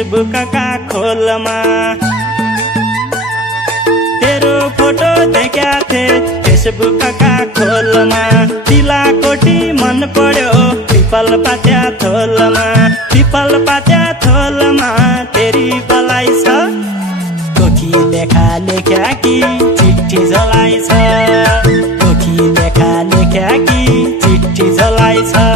Facebook का खोलमा तेरो photo देखा थे फेसबुक का खोलमा तिला कोटी मन पर्यो पिपल पात्या थोलमा पिपल पात्या थोलमा तेरी बलाई छ कोठी लेखा लेख्या कि चिट्ठी जलाई छ कोठी लेखा लेख्या कि चिट्ठी जलाई छ